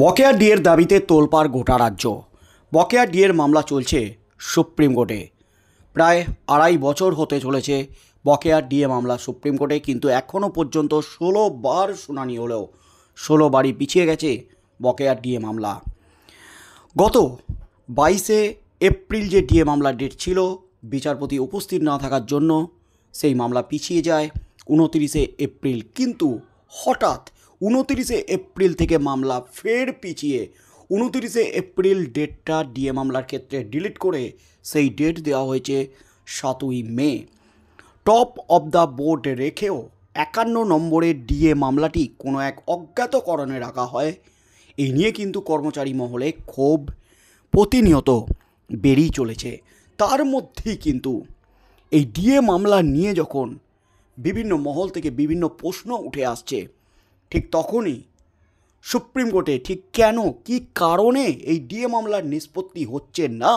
বকেয়া ডিএর দাবিতে তোলপাড় গোটা রাজ্য। বকেয়া ডিএর মামলা চলছে সুপ্রিম কোর্টে। প্রায় 2.5 বছর হতে চলেছে বকেয়া ডিএ মামলা সুপ্রিম কোর্টে, কিন্তু এখনও পর্যন্ত 16 বার শুনানি হলেও 16 বারই পিছিয়ে গেছে বকেয়া ডিএ মামলা। গত 22 এপ্রিল যে ডিএ মামলার ডেট ছিল, বিচারপতি উপস্থিত না থাকার জন্য সেই মামলা পিছিয়ে যায় 29 এপ্রিল। কিন্তু হঠাৎ 29 এপ্রিল থেকে মামলা ফের পিছিয়ে 29 এপ্রিল ডেটটা ডিএ মামলার ক্ষেত্রে ডিলিট করে সেই ডেট দেওয়া হয়েছে 7ই মে। টপ অফ দ্য বোর্ড রেখেও 51 নম্বরের ডিএ মামলাটি কোনো এক অজ্ঞাত কারণে রাখা হয়। এই নিয়ে কিন্তু কর্মচারী মহলে ক্ষোভ প্রতিনিয়ত বেড়েই চলেছে। তার মধ্যেই কিন্তু এই ডিএ মামলা নিয়ে যখন বিভিন্ন মহল থেকে বিভিন্ন প্রশ্ন উঠে আসছে, ঠিক তখনই সুপ্রিম কোর্টে ঠিক কেন, কি কারণে এই ডিএ মামলার নিষ্পত্তি হচ্ছে না,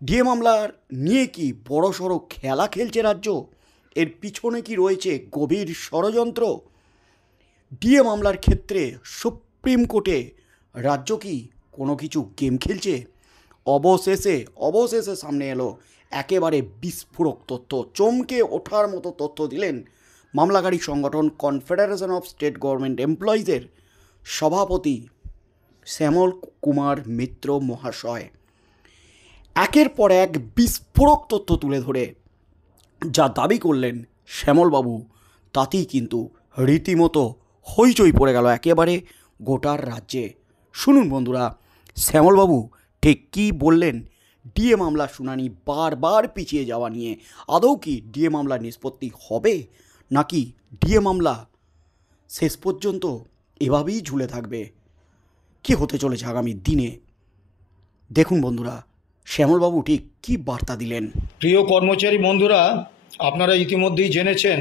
ডিএ মামলার নিয়ে কি বড়সড় খেলা খেলছে রাজ্য, এর পিছনে কি রয়েছে গভীর ষড়যন্ত্র, ডিএ মামলার ক্ষেত্রে সুপ্রিম কোর্টে রাজ্য কি কোনো কিছু গেম খেলছে? অবশেষে সামনে এলো একেবারে বিস্ফোরক তথ্য। চমকে ওঠার মতো তথ্য দিলেন মামলাকারী সংগঠন কনফেডারেশন অফ স্টেট গভর্নমেন্ট এমপ্লয়িজের সভাপতি শ্যামল কুমার মিত্র মহাশয়। একের পর এক বিস্ফোরক তথ্য তুলে ধরে যা দাবি করলেন শ্যামলবাবু, তাতেই কিন্তু রীতিমতো হইচই পড়ে গেল একেবারে গোটার রাজ্যে। শুনুন বন্ধুরা, শ্যামলবাবু ঠিক কী বললেন ডিএ মামলার শুনানি বারবার পিছিয়ে যাওয়া নিয়ে। আদৌ কি ডিএ মামলার নিষ্পত্তি হবে, নাকি ডিএ মামলা শেষ পর্যন্ত এভাবেই ঝুলে থাকবে? কি হতে চলেছে আগামী দিনে, দেখুন বন্ধুরা শ্যামলবাবু ঠিক কী বার্তা দিলেন। প্রিয় কর্মচারী বন্ধুরা, আপনারা ইতিমধ্যেই জেনেছেন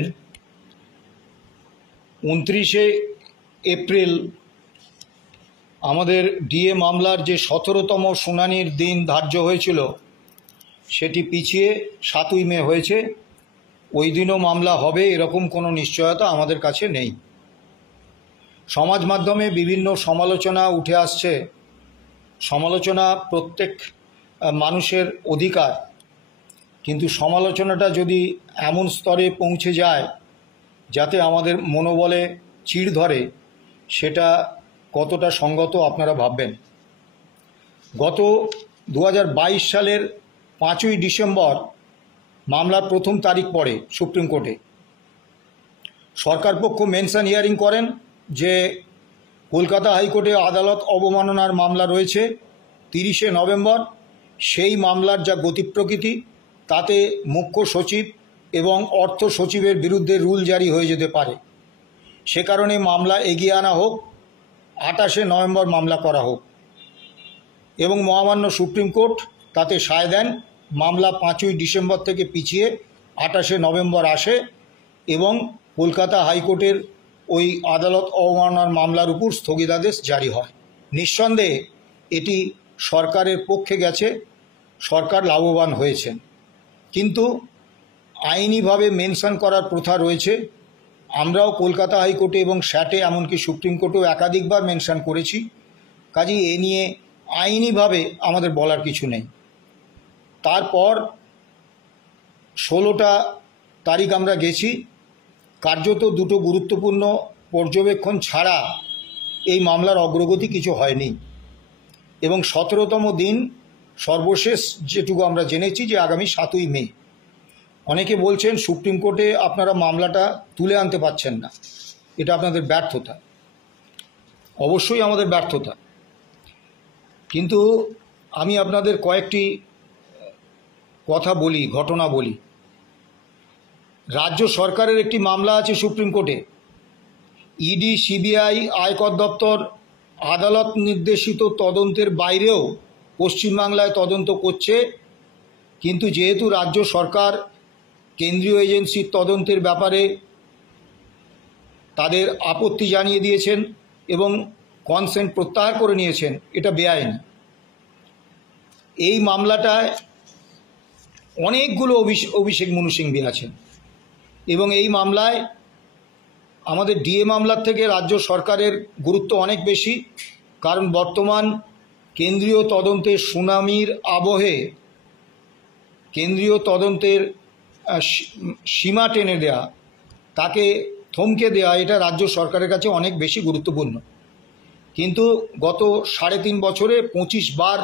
29 এপ্রিল আমাদের ডিএ মামলার যে 17তম শুনানির দিন ধার্য হয়েছিল, সেটি পিছিয়ে 7ই মে হয়েছে। ওই দিনও মামলা হবে এরকম কোনো নিশ্চয়তা আমাদের কাছে নেই। সমাজ মাধ্যমে বিভিন্ন সমালোচনা উঠে আসছে। সমালোচনা প্রত্যেক মানুষের অধিকার, কিন্তু সমালোচনাটা যদি এমন স্তরে পৌঁছে যায় যাতে আমাদের মনোবলে চিড় ধরে, সেটা কতটা সঙ্গত আপনারা ভাববেন। গত 2022 সালের 5ই ডিসেম্বর মামলার প্রথম তারিখ পড়ে সুপ্রিম কোর্টে। সরকার পক্ষ মেনশন হিয়ারিং করেন যে কলকাতা হাইকোর্টে আদালত অবমাননার মামলা রয়েছে 30 নভেম্বর। সেই মামলার যা গতি প্রকৃতি, তাতে মুখ্য সচিব এবং অর্থ সচিবের বিরুদ্ধে রুল জারি হয়ে যেতে পারে। সে কারণে মামলা এগিয়ে আনা হোক, 28 নভেম্বর মামলা করা হোক, এবং মহামান্য সুপ্রিম কোর্ট তাতে সায় দেন। মামলা 5ই ডিসেম্বর থেকে পিছিয়ে 28 নভেম্বর আসে এবং কলকাতা হাইকোর্টের ওই আদালত অবমাননার মামলার উপর স্থগিতাদেশ জারি হয়। নিঃসন্দেহে এটি সরকারের পক্ষে গেছে, সরকার লাভবান হয়েছেন। কিন্তু আইনিভাবে মেনশন করার প্রথা রয়েছে। আমরাও কলকাতা হাইকোর্টে এবং স্যাটে, এমনকি সুপ্রিম কোর্টেও একাধিকবার মেনশন করেছি। কাজেই এ নিয়ে আইনিভাবে আমাদের বলার কিছু নেই। তারপর 16টা তারিখ আমরা গেছি। কার্যত দুটো গুরুত্বপূর্ণ পর্যবেক্ষণ ছাড়া এই মামলার অগ্রগতি কিছু হয়নি, এবং 17তম দিন সর্বশেষ যেটুকু আমরা জেনেছি যে আগামী 7ই মে। অনেকে বলছেন সুপ্রিম কোর্টে আপনারা মামলাটা তুলে আনতে পারছেন না, এটা আপনাদের ব্যর্থতা। অবশ্যই আমাদের ব্যর্থতা, কিন্তু আমি আপনাদের কয়েকটি কথা বলি, ঘটনা বলি। রাজ্য সরকারের একটি মামলা আছে সুপ্রিম কোর্টে। ইডি, সিবিআই, আয়কর দপ্তর আদালত নির্দেশিত তদন্তের বাইরেও পশ্চিমবাংলায় তদন্ত করছে, কিন্তু যেহেতু রাজ্য সরকার কেন্দ্রীয় এজেন্সির তদন্তের ব্যাপারে তাদের আপত্তি জানিয়ে দিয়েছেন এবং কনসেন্ট প্রত্যাহার করে নিয়েছেন, এটা বেআইনি। এই মামলাটায় অনেকগুলো অভিষেক মনু সিংভি আছেন, এবং এই মামলায় আমাদের ডিএ মামলার থেকে রাজ্য সরকারের গুরুত্ব অনেক বেশি। কারণ বর্তমান কেন্দ্রীয় তদন্তের সুনামির আবহে কেন্দ্রীয় তদন্তের সীমা টেনে দেয়া, তাকে থমকে দেয়া, এটা রাজ্য সরকারের কাছে অনেক বেশি গুরুত্বপূর্ণ। কিন্তু গত 3.5 বছরে 25 বার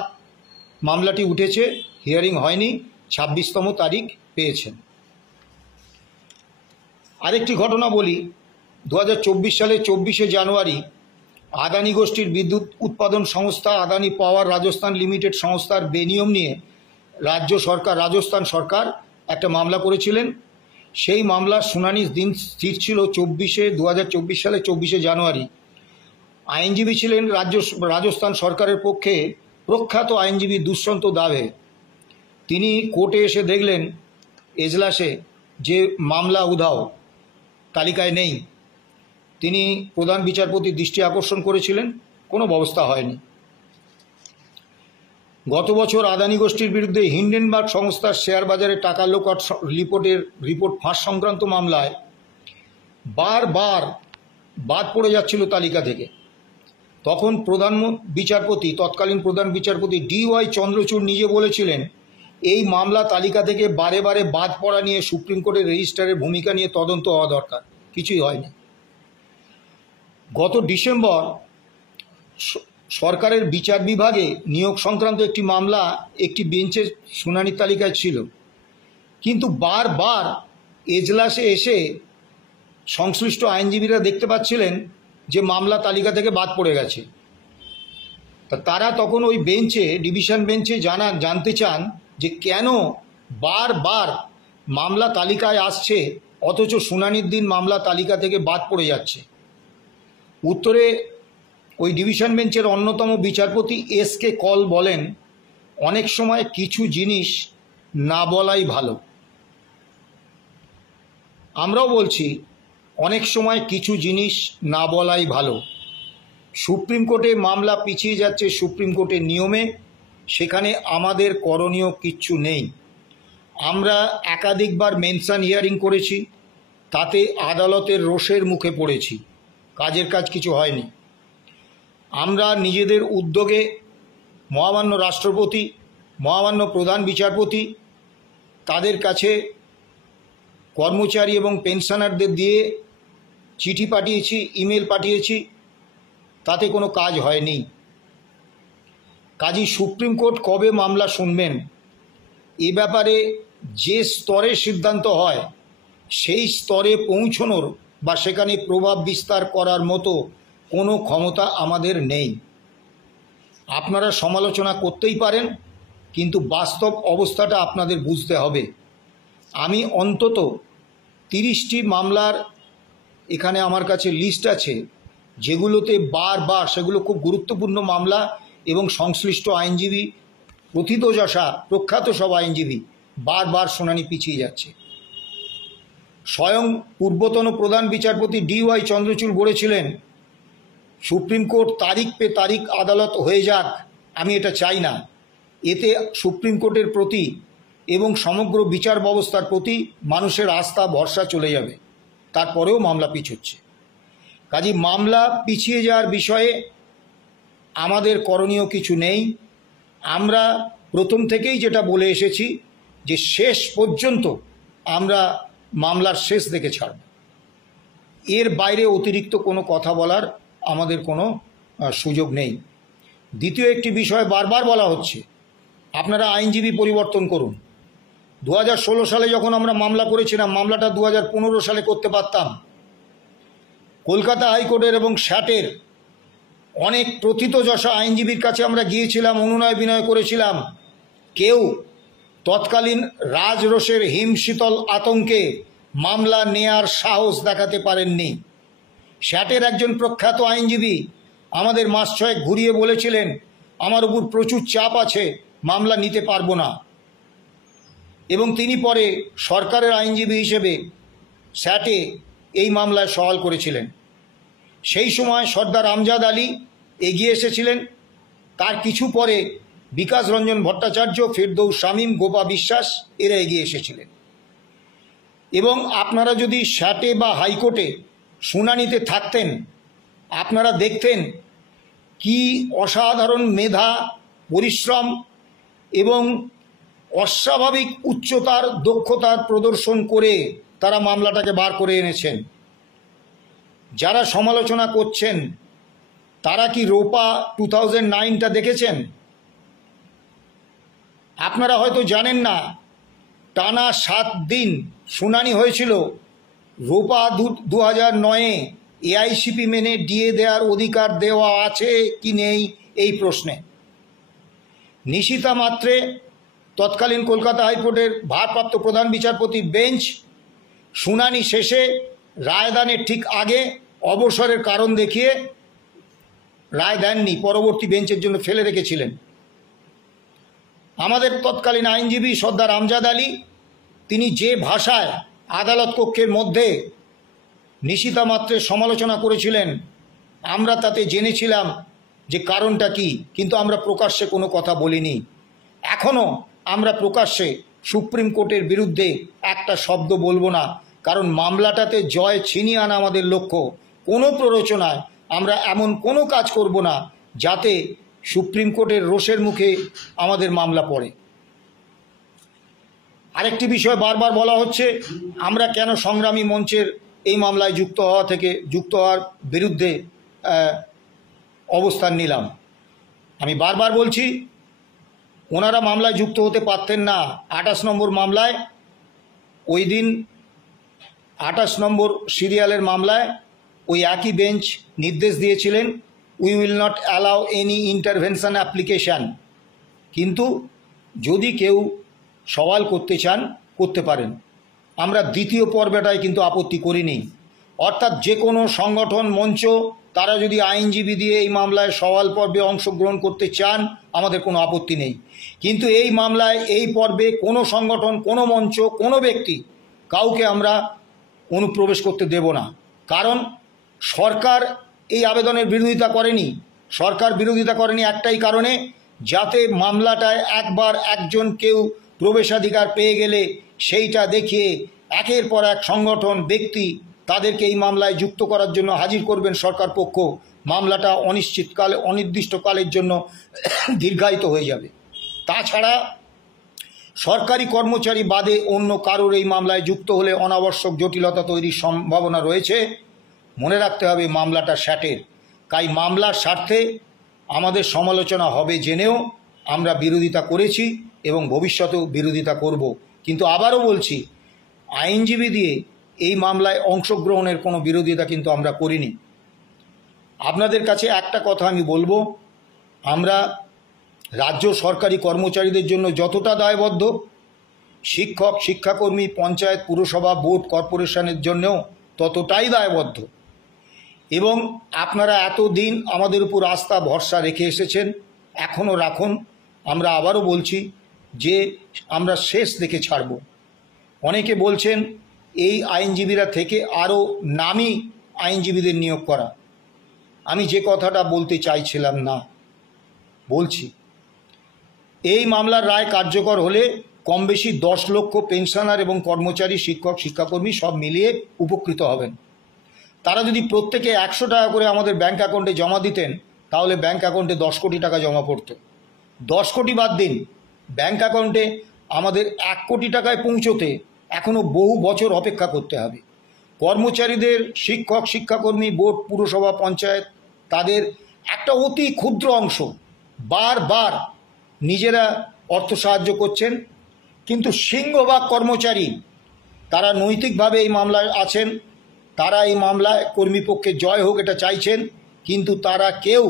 মামলাটি উঠেছে, হিয়ারিং হয়নি, 26তম তারিখ পেয়েছেন। আরেকটি ঘটনা বলি, 2024 সালে 24শে জানুয়ারি আদানি গোষ্ঠীর বিদ্যুৎ উৎপাদন সংস্থা আদানি পাওয়ার রাজস্থান লিমিটেড সংস্থার বেনিয়ম নিয়ে রাজস্থান সরকার একটা মামলা করেছিলেন। সেই মামলার শুনানির দিন স্থির ছিল 2024 সালে 24শে জানুয়ারি। আইনজীবী ছিলেন রাজস্থান সরকারের পক্ষে প্রখ্যাত আইনজীবী দুষ্যন্ত দাবে। তিনি কোর্টে এসে দেখলেন এজলাসে যে মামলা উধাও, তালিকায় নেই। তিনি প্রধান বিচারপতির দৃষ্টি আকর্ষণ করেছিলেন, কোনো ব্যবস্থা হয়নি। গত বছর আদানি গোষ্ঠীর বিরুদ্ধে হিন্ডেনবার্গ সংস্থার শেয়ার বাজারে টাকা লোপাট রিপোর্ট ফাঁস সংক্রান্ত মামলায় বারবার বাদ পড়ে যাচ্ছিল তালিকা থেকে। তখন তৎকালীন প্রধান বিচারপতি DY চন্দ্রচূড় নিজে বলেছিলেন, এই মামলা তালিকা থেকে বারে বারে বাদ পড়া নিয়ে সুপ্রিম কোর্টের রেজিস্ট্রারের ভূমিকা নিয়ে তদন্ত হওয়া দরকার। কিছুই হয়নি। গত ডিসেম্বর সরকারের বিচার বিভাগে নিয়োগ সংক্রান্ত একটি মামলা একটি বেঞ্চের শুনানির তালিকায় ছিল, কিন্তু বারবার এজলাসে এসে সংশ্লিষ্ট আইনজীবীরা দেখতে পাচ্ছিলেন যে মামলা তালিকা থেকে বাদ পড়ে গেছে। তারা তখন ওই ডিভিশন বেঞ্চে জানতে চান যে কেন বারবার মামলা তালিকায় আসছে অথচ শুনানির দিন মামলা তালিকা থেকে বাদ পড়ে যাচ্ছে। উত্তরে ওই ডিভিশন বেঞ্চের অন্যতম বিচারপতি SK কল বলেন, অনেক সময় কিছু জিনিস না বলাই ভালো। আমরাও বলছি অনেক সময় কিছু জিনিস না বলাই ভালো। সুপ্রিম কোর্টে মামলা পিছিয়ে যাচ্ছে সুপ্রিম কোর্টের নিয়মে, সেখানে আমাদের করণীয় কিচ্ছু নেই। আমরা একাধিকবার মেনশন হিয়ারিং করেছি, তাতে আদালতের রোষের মুখে পড়েছি, কাজের কাজ কিছু হয়নি। আমরা নিজেদের উদ্যোগে মহামান্য রাষ্ট্রপতি, মহামান্য প্রধান বিচারপতি, তাদের কাছে কর্মচারী এবং পেনশনারদের দিয়ে চিঠি পাঠিয়েছি, ইমেল পাঠিয়েছি, তাতে কোনো কাজ হয়নি। কাজেই সুপ্রিম কোর্ট কবে মামলা শুনবেন এ ব্যাপারে যে স্তরে সিদ্ধান্ত হয় সেই স্তরে পৌঁছনোর বা সেখানে প্রভাব বিস্তার করার মতো কোনো ক্ষমতা আমাদের নেই। আপনারা সমালোচনা করতেই পারেন, কিন্তু বাস্তব অবস্থাটা আপনাদের বুঝতে হবে। আমি অন্তত 30টি মামলার এখানে আমার কাছে লিস্ট আছে, যেগুলোতে বারবার, সেগুলো খুব গুরুত্বপূর্ণ মামলা এবং সংশ্লিষ্ট আইনজীবী, প্রথিতযশা প্রখ্যাত সব আইনজীবী বারবার শুনানি পিছিয়ে যাচ্ছে। স্বয়ং পূর্বতন প্রধান বিচারপতি DY চন্দ্রচূড় বলেছিলেন, সুপ্রিম কোর্ট তারিখ পে তারিখ আদালত হয়ে যাক, আমি এটা চাই না। এতে সুপ্রিম কোর্টের প্রতি এবং সমগ্র বিচার ব্যবস্থার প্রতি মানুষের আস্থা ভরসা চলে যাবে। তারপরেও মামলা পিছোচ্ছে। কাজেই মামলা পিছিয়ে যাওয়ার বিষয়ে আমাদের করণীয় কিছু নেই। আমরা প্রথম থেকেই যেটা বলে এসেছি যে শেষ পর্যন্ত আমরা মামলার শেষ দেখে ছাড়ব, এর বাইরে অতিরিক্ত কোনো কথা বলার আমাদের কোনো সুযোগ নেই। দ্বিতীয় একটি বিষয় বারবার বলা হচ্ছে, আপনারা আইনজীবী পরিবর্তন করুন। 2016 সালে যখন আমরা মামলা করেছিলাম, মামলাটা 2015 সালে করতে পারতাম। কলকাতা হাইকোর্টের এবং স্যাটের অনেক প্রথিতযশা আইনজীবীর কাছে আমরা গিয়েছিলাম, অনুনয় বিনয় করেছিলাম। কেউ তৎকালীন রাজরোষের হিমশীতল আতঙ্কে মামলা নেয়ার সাহস দেখাতে পারেননি। স্যাটের একজন প্রখ্যাত আইনজীবী আমাদের মাস ছয়েক ঘুরিয়ে বলেছিলেন, আমার উপর প্রচুর চাপ আছে, মামলা নিতে পারবো না। এবং তিনি পরে সরকারের আইনজীবী হিসেবে স্যাটে এই মামলায় সওয়াল করেছিলেন। সেই সময় সর্দার আমজাদ আলী এগিয়ে এসেছিলেন, তার কিছু পরে বিকাশ রঞ্জন ভট্টাচার্য, ফেরদৌস শামীম, গোপা বিশ্বাস এরা এগিয়ে এসেছিলেন। এবং আপনারা যদি স্যাটে বা হাইকোর্টে শুনানিতে থাকতেন, আপনারা দেখতেন কি অসাধারণ মেধা, পরিশ্রম এবং অস্বাভাবিক উচ্চতার দক্ষতার প্রদর্শন করে তারা মামলাটাকে বার করে এনেছেন। যারা সমালোচনা করছেন তারা কি রোপা 2009টা দেখেছেন? আপনারা হয়তো জানেন না, টানা 7 দিন শুনানি হয়েছিল রোপা 2009-এ এআইসিপি মেনে ডিএ দেওয়ার অধিকার দেওয়া আছে কি নেই এই প্রশ্নে। নিশিতা মাত্রে তৎকালীন কলকাতা হাইকোর্টের ভারপ্রাপ্ত প্রধান বিচারপতির বেঞ্চ শুনানি শেষে রায়দানের ঠিক আগে অবসরের কারণ দেখিয়ে রায় দেননি, পরবর্তী বেঞ্চের জন্য ফেলে রেখেছিলেন। আমাদের তৎকালীন আইনজীবী সর্দার আমজাদ আলী তিনি যে ভাষায় আদালত কক্ষের মধ্যে নিশিতা মাত্রের সমালোচনা করেছিলেন, আমরা তাতে জেনেছিলাম যে কারণটা কি, কিন্তু আমরা প্রকাশ্যে কোনো কথা বলিনি। এখনও আমরা প্রকাশ্যে সুপ্রিম কোর্টের বিরুদ্ধে একটা শব্দ বলবো না, কারণ মামলাটাতে জয় ছিনিয়ে আনা আমাদের লক্ষ্য। কোনো প্ররোচনায় আমরা এমন কোনো কাজ করব না যাতে সুপ্রিম কোর্টের রোষের মুখে আমাদের মামলা পড়ে। আরেকটি বিষয় বারবার বলা হচ্ছে, আমরা কেন সংগ্রামী মঞ্চের এই মামলায় যুক্ত হওয়ার বিরুদ্ধে অবস্থান নিলাম। আমি বারবার বলছি, ওনারা মামলায় যুক্ত হতে পারতেন না। 28 নম্বর মামলায়, ওই দিন 28 নম্বর সিরিয়ালের মামলায় ওই একই বেঞ্চ নির্দেশ দিয়েছিলেন, we will not allow any intervention application. কিন্তু যদি কেউ সওয়াল করতে চান করতে পারেন। আমরা দ্বিতীয় পর্বটায় কিন্তু আপত্তি করিনি। অর্থাৎ যে কোনো সংগঠন, মঞ্চ, তারা যদি আইনজীবী দিয়ে এই মামলায় সওয়াল পর্বে অংশগ্রহণ করতে চান আমাদের কোনো আপত্তি নেই। কিন্তু এই মামলায় এই পর্বে কোনো সংগঠন, কোনো মঞ্চ, কোনো ব্যক্তি, কাউকে আমরা অনুপ্রবেশ করতে দেব না। কারণ সরকার এই আবেদনের বিরোধিতা করেনি। সরকার বিরোধিতা করেনি একটাই কারণে, যাতে মামলাটায় একবার একজন কেউ প্রবেশাধিকার পেয়ে গেলে সেইটা দেখিয়ে একের পর এক সংগঠন, ব্যক্তি তাদেরকে এই মামলায় যুক্ত করার জন্য হাজির করবেন সরকার পক্ষ। মামলাটা অনির্দিষ্টকালের জন্য দীর্ঘায়িত হয়ে যাবে। তাছাড়া সরকারি কর্মচারী বাদে অন্য কারোর এই মামলায় যুক্ত হলে অনাবশ্যক জটিলতা তৈরির সম্ভাবনা রয়েছে। মনে রাখতে হবে মামলাটা স্যাটের, তাই মামলার স্বার্থে আমাদের সমালোচনা হবে জেনেও আমরা বিরোধিতা করেছি এবং ভবিষ্যতেও বিরোধিতা করব। কিন্তু আবারও বলছি, আইনজীবী দিয়ে এই মামলায় অংশগ্রহণের কোনো বিরোধিতা কিন্তু আমরা করিনি। আপনাদের কাছে একটা কথা আমি বলবো, আমরা রাজ্য সরকারি কর্মচারীদের জন্য যতটা দায়বদ্ধ, শিক্ষক, শিক্ষাকর্মী, পঞ্চায়েত, পুরসভা, বোর্ড, কর্পোরেশনের জন্যও ততটাই দায়বদ্ধ। এবং আপনারা এতদিন আমাদের উপর আস্থা ভরসা রেখে এসেছেন, এখনও রাখুন। আমরা আবারও বলছি যে আমরা শেষ দেখে ছাড়ব। অনেকে বলছেন এই আইনজীবীরা থেকে আরও নামী আইনজীবীদের নিয়োগ করা। আমি যে কথাটা বলতে চাইছিলাম না বলছি, এই মামলার রায় কার্যকর হলে কম বেশি 10 লক্ষ পেনশনার এবং কর্মচারী, শিক্ষক, শিক্ষাকর্মী সব মিলিয়ে উপকৃত হবেন। তারা যদি প্রত্যেকে 100 টাকা করে আমাদের ব্যাঙ্ক অ্যাকাউন্টে জমা দিতেন, তাহলে ব্যাঙ্ক অ্যাকাউন্টে 10 কোটি টাকা জমা পড়ত। 10 কোটি বাদ দিন, ব্যাঙ্ক অ্যাকাউন্টে আমাদের 1 কোটি টাকায় পৌঁছতে এখনও বহু বছর অপেক্ষা করতে হবে। কর্মচারীদের, শিক্ষক, শিক্ষাকর্মী, বোর্ড, পুরসভা, পঞ্চায়েত, তাদের একটা অতি ক্ষুদ্র অংশ বারবার নিজেরা অর্থ সাহায্য করছেন। কিন্তু সিংহভাগ কর্মচারী তারা নৈতিকভাবে এই মামলায় আছেন, তারা এই মামলায় কর্মীপক্ষে জয় হোক এটা চাইছেন, কিন্তু তারা কেউ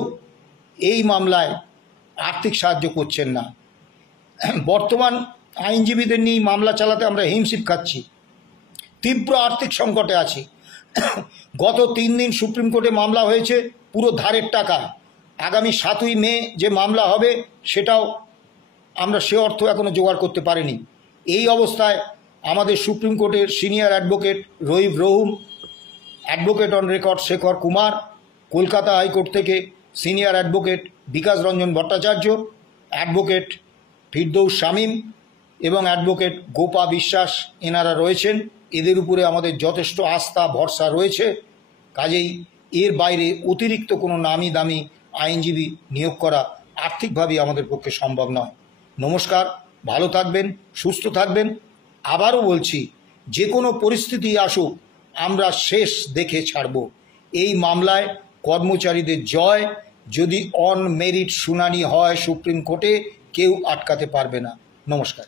এই মামলায় আর্থিক সাহায্য করছেন না। বর্তমান আইনজীবীদের নিয়ে মামলা চালাতে আমরা হিমশিম খাচ্ছি, তীব্র আর্থিক সংকটে আছি। গত 3 দিন সুপ্রিম কোর্টে মামলা হয়েছে পুরো ধারের টাকা। আগামী 7ই মে যে মামলা হবে সেটাও আমরা সে অর্থ এখনও জোগাড় করতে পারিনি। এই অবস্থায় আমাদের সুপ্রিম কোর্টের senior advocate Rahib Rahum, advocate on record Shekhar Kumar, Kolkata high court থেকে senior advocate Bikash Ranjan Bhattacharya, advocate Firdous Shamim এবং অ্যাডভোকেট গোপা বিশ্বাস, এনারা রয়েছেন। এদের উপরে আমাদের যথেষ্ট আস্থা ভরসা রয়েছে। কাজেই এর বাইরে অতিরিক্ত কোনো নামি দামি আইনজীবী নিয়োগ করা আর্থিকভাবেই আমাদের পক্ষে সম্ভব নয়। নমস্কার, ভালো থাকবেন, সুস্থ থাকবেন। আবারও বলছি, যে কোনো পরিস্থিতি আসুক, আমরা শেষ দেখে ছাড়ব। এই মামলায় কর্মচারীদের জয়। যদি অন মেরিট শুনানি হয় সুপ্রিম কোর্টে, কেউ আটকাতে পারবে না। নমস্কার।